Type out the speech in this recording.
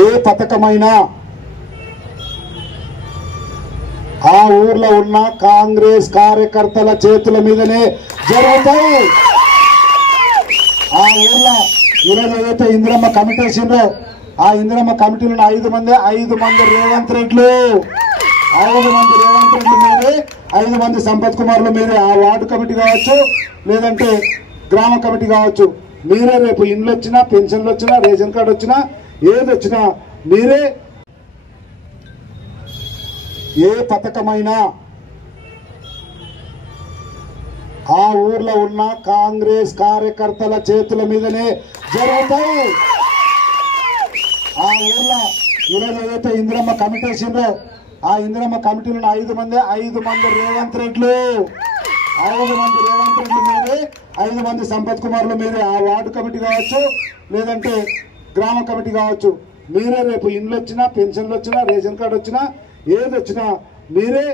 ఏ పథకమైనా ఆ ఊర్లో ఉన్న కాంగ్రెస్ కార్యకర్తల చేతుల మీదనే జరుగుతాయి. ఆ ఊర్లో ఈరోజు ఏదైతే ఇందిరమ్మ కమిటీ వేసిండ్రో ఆ ఇందిరమ్మ కమిటీలో 5 మంది రేవంత్ రెడ్లు, 5 మంది రేవంత్ రెడ్లు మీరే, 5 మంది సంపత్ కుమార్లు మీరే. ఆ వార్డు కమిటీ కావచ్చు, లేదంటే గ్రామ కమిటీ కావచ్చు, మీరే. రేపు ఇండ్లు వచ్చినా, పెన్షన్లు వచ్చినా, రేషన్ కార్డు వచ్చినా, ఏది వచ్చినా మీరే. ఏ పథకమైనా ఆ ఊర్లో ఉన్న కాంగ్రెస్ కార్యకర్తల చేతుల మీదనే జరుగుతాయి. ఆ ఊర్లో ఈరోజు ఏదైతే ఇందిరమ్మ కమిటీ వేసిండ్రో ఆ ఇందిరమ్మ కమిటీలో 5 మంది రేవంత్ రెడ్లు, 5 మంది రేవంత్ రెడ్లు మీరే, 5 మంది సంపత్ కుమార్లు మీరే. ఆ వార్డు కమిటీ కావచ్చు, లేదంటే గ్రామ కమిటీ కావచ్చు, మీరే. రేపు ఇండ్లు వచ్చినా, పెన్షన్లు వచ్చినా, రేషన్ కార్డు వచ్చినా, ఏది వచ్చినా మీరే.